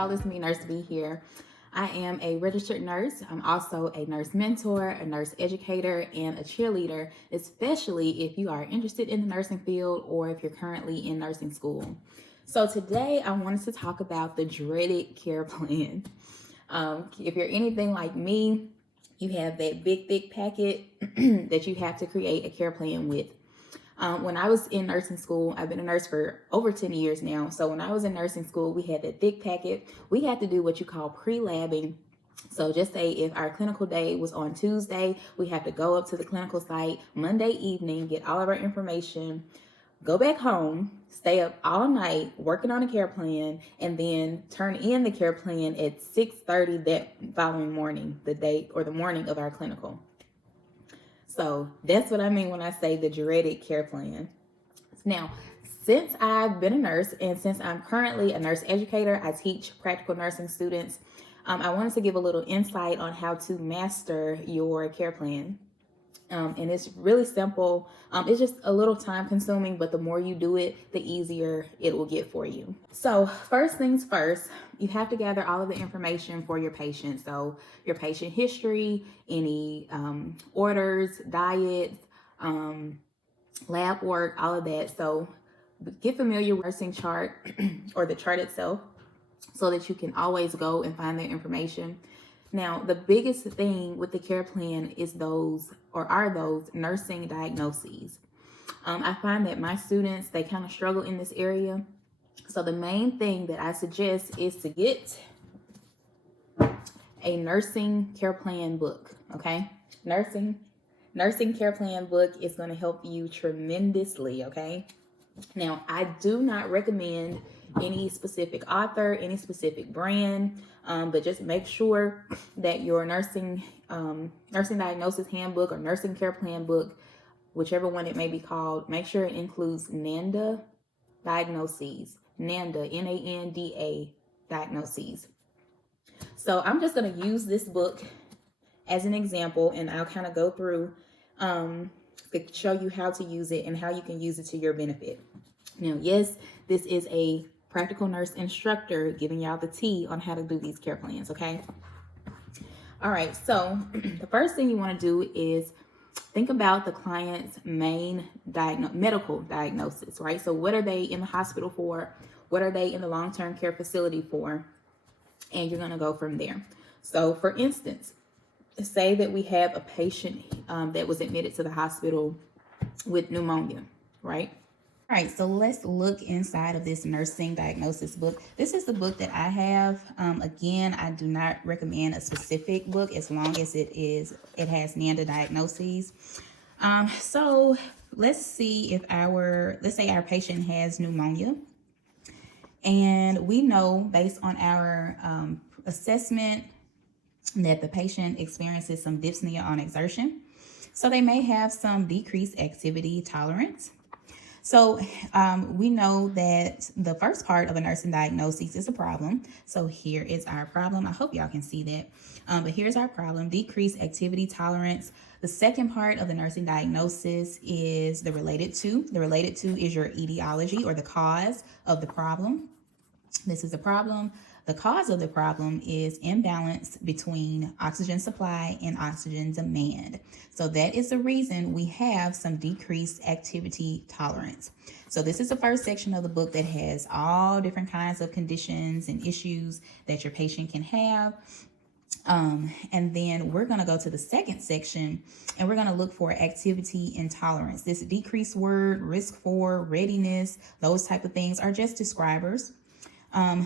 y'all, it's me, Nurse B here. I am a registered nurse. I'm also a nurse mentor, a nurse educator, and a cheerleader, especially if you are interested in the nursing field or if you're currently in nursing school. So today I wanted to talk about the dreaded care plan. If you're anything like me, you have that big, thick packet that you have to create a care plan with. When I was in nursing school, I've been a nurse for over 10 years now. So when I was in nursing school, we had that thick packet. We had to do what you call pre-labbing. So just say if our clinical day was on Tuesday, we have to go up to the clinical site Monday evening, get all of our information, go back home, stay up all night working on a care plan, and then turn in the care plan at 6:30 that following morning, the day or the morning of our clinical. So that's what I mean when I say the dreaded care plan. Now, since I've been a nurse and since I'm currently a nurse educator, I teach practical nursing students. I wanted to give a little insight on how to master your care plan. And it's really simple. It's just a little time consuming, but the more you do it, the easier it will get for you. So first things first, you have to gather all of the information for your patient. So your patient history, any orders, diets, lab work, all of that. So get familiar with the nursing chart or the chart itself so that you can always go and find that information. Now, the biggest thing with the care plan is those nursing diagnoses. I find that my students, they kind of struggle in this area. So the main thing that I suggest is to get a nursing care plan book, okay? Nursing care plan book is going to help you tremendously, okay? Now, I do not recommend any specific author, any specific brand, but just make sure that your nursing diagnosis handbook or nursing care plan book, whichever one it may be called, make sure it includes NANDA diagnoses, NANDA, N-A-N-D-A diagnoses. So I'm just going to use this book as an example, and I'll kind of go through to show you how to use it and how you can use it to your benefit. Now, yes, this is a practical nurse instructor giving y'all the tea on how to do these care plans, okay? All right, so the first thing you want to do is think about the client's main medical diagnosis, right? So what are they in the hospital for? What are they in the long-term care facility for? And you're going to go from there. So for instance, say that we have a patient that was admitted to the hospital with pneumonia, right? All right, so let's look inside of this nursing diagnosis book. This is the book that I have. Again, I do not recommend a specific book as long as it has NANDA diagnoses. So let's see if let's say our patient has pneumonia, and we know based on our assessment that the patient experiences some dyspnea on exertion. So they may have some decreased activity tolerance. So we know that the first part of a nursing diagnosis is a problem. So here is our problem. I hope y'all can see that. But here's our problem: decreased activity tolerance. The second part of the nursing diagnosis is the related to. The related to is your etiology or the cause of the problem. This is a problem. The cause of the problem is imbalance between oxygen supply and oxygen demand. So that is the reason we have some decreased activity tolerance. So this is the first section of the book that has all different kinds of conditions and issues that your patient can have. And then we're going to go to the second section and we're going to look for activity intolerance. This decreased word, risk for, readiness, those type of things are just describers.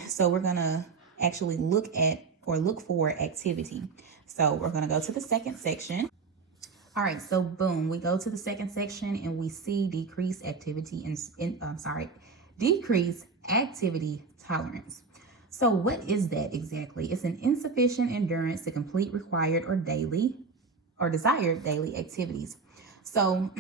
So we're going to actually look for activity. So we're going to go to the second section. All right, so boom, we go to the second section and we see decreased activity decreased activity tolerance. So what is that exactly? It's an insufficient endurance to complete required or desired daily activities. So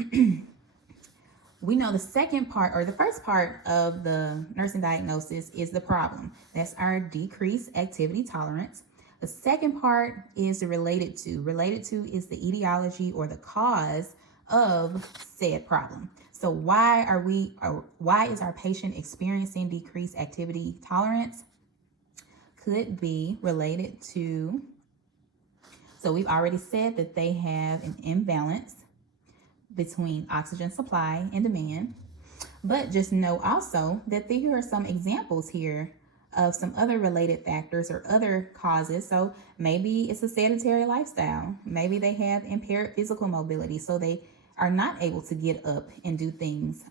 we know the second part or the first part of the nursing diagnosis is the problem. That's our decreased activity tolerance. The second part is the related to. Related to is the etiology or the cause of said problem. So why is our patient experiencing decreased activity tolerance? could be related to, so we've already said that they have an imbalance between oxygen supply and demand. But just know also that there are some examples here of some other related factors or other causes. So maybe it's a sedentary lifestyle. Maybe they have impaired physical mobility, so they are not able to get up and do things.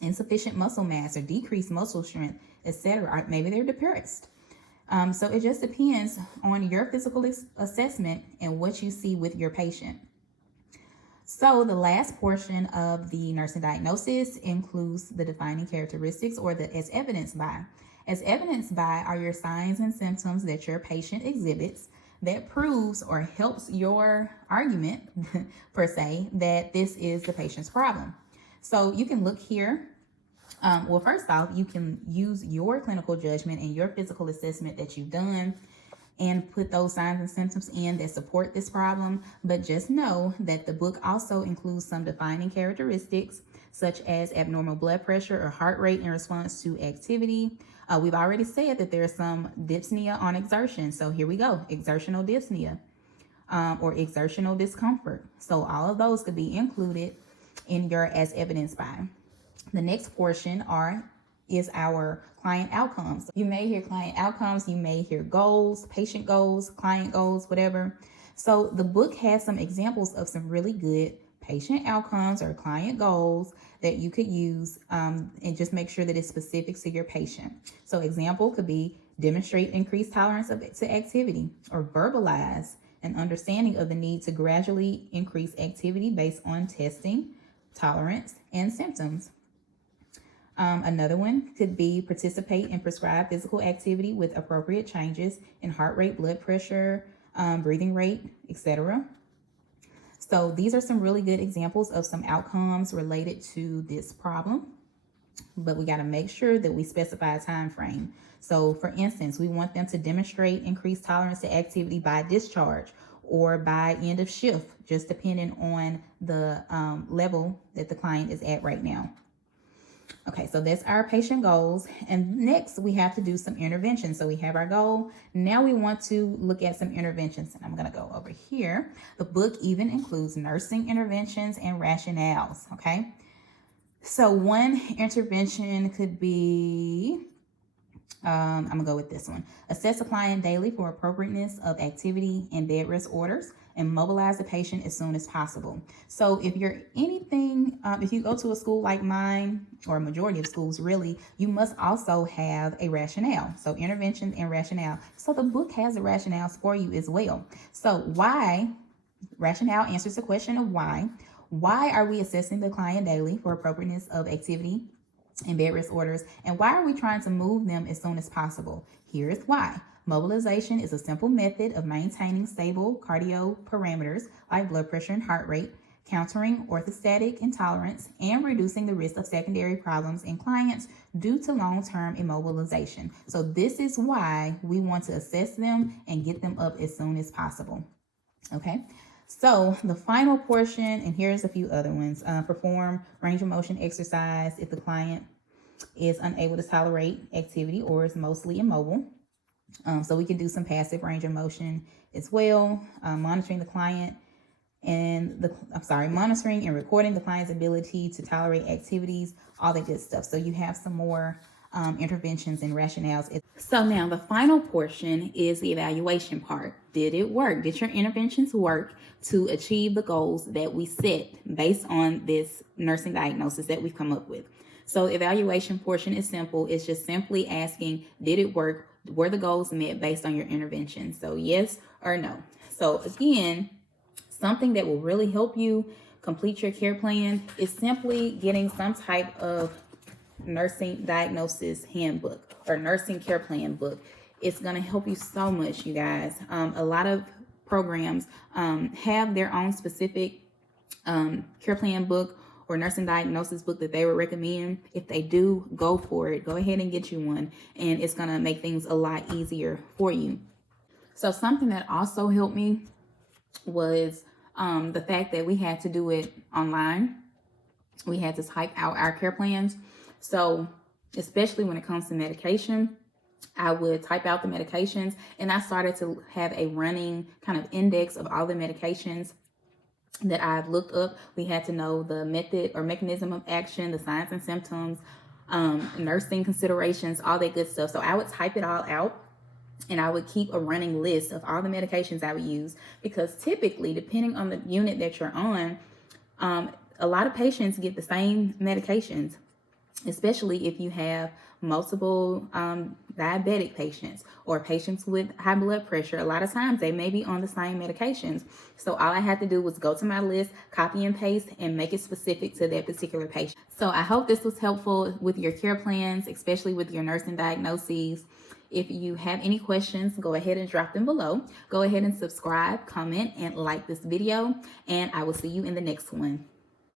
Insufficient muscle mass or decreased muscle strength, etc. Maybe they're depressed. So it just depends on your physical assessment and what you see with your patient. So the last portion of the nursing diagnosis includes the defining characteristics, or the as evidenced by. As evidenced by are your signs and symptoms that your patient exhibits that proves or helps your argument, per se, that this is the patient's problem. So you can look here. Well, first off, you can use your clinical judgment and your physical assessment that you've done and put those signs and symptoms in that support this problem. But just know that the book also includes some defining characteristics, such as abnormal blood pressure or heart rate in response to activity. We've already said that there's some dyspnea on exertion. So here we go, exertional dyspnea or exertional discomfort. So all of those could be included in your as evidenced by. The next portion is our client outcomes. You may hear client outcomes, you may hear goals, patient goals, client goals, whatever. So the book has some examples of some really good patient outcomes or client goals that you could use, and just make sure that it's specific to your patient. So example could be demonstrate increased tolerance to activity, or verbalize an understanding of the need to gradually increase activity based on testing, tolerance, and symptoms. Another one could be participate in prescribed physical activity with appropriate changes in heart rate, blood pressure, breathing rate, etc. So these are some really good examples of some outcomes related to this problem, but we got to make sure that we specify a time frame. So for instance, we want them to demonstrate increased tolerance to activity by discharge or by end of shift, just depending on the level that the client is at right now. Okay, so that's our patient goals. And next we have to do some interventions. So we have our goal. Now we want to look at some interventions. And I'm going to go over here. The book even includes nursing interventions and rationales. Okay, so one intervention could be, I'm going to go with this one. Assess a client daily for appropriateness of activity and bed rest orders, and mobilize the patient as soon as possible. So if you're anything, if you go to a school like mine, or a majority of schools really, you must also have a rationale. So intervention and rationale. So the book has the rationales for you as well. So why? Rationale answers the question of why. Why are we assessing the client daily for appropriateness of activity and bed rest orders? And why are we trying to move them as soon as possible? Here is why. Mobilization is a simple method of maintaining stable cardio parameters like blood pressure and heart rate, countering orthostatic intolerance, and reducing the risk of secondary problems in clients due to long-term immobilization. So this is why we want to assess them and get them up as soon as possible. Okay, so the final portion, and here's a few other ones. Perform range of motion exercise if the client is unable to tolerate activity or is mostly immobile. So we can do some passive range of motion as well, monitoring the client and monitoring and recording the client's ability to tolerate activities, all that good stuff. So you have some more interventions and rationales. So now the final portion is the evaluation part. Did it work? Did your interventions work to achieve the goals that we set based on this nursing diagnosis that we've come up with? So evaluation portion is simple. It's just simply asking, did it work? Were the goals met based on your intervention? So yes or no. So again, something that will really help you complete your care plan is simply getting some type of nursing diagnosis handbook or nursing care plan book. It's going to help you so much, you guys. A lot of programs have their own specific care plan book or nursing diagnosis book that they would recommend. If they do, go for it. Go ahead and get you one, and it's going to make things a lot easier for you. So something that also helped me was the fact that we had to do it online. We had to type out our care plans. So especially when it comes to medication, I would type out the medications, and I started to have a running kind of index of all the medications that I've looked up. We had to know the method or mechanism of action, the signs and symptoms, nursing considerations, all that good stuff. So I would type it all out, and I would keep a running list of all the medications I would use, because typically, depending on the unit that you're on, a lot of patients get the same medications, especially if you have multiple diabetic patients or patients with high blood pressure. A lot of times they may be on the same medications. So all I had to do was go to my list, copy and paste, and make it specific to that particular patient. So I hope this was helpful with your care plans, especially with your nursing diagnoses. If you have any questions, go ahead and drop them below. Go ahead and subscribe, comment, and like this video, and I will see you in the next one.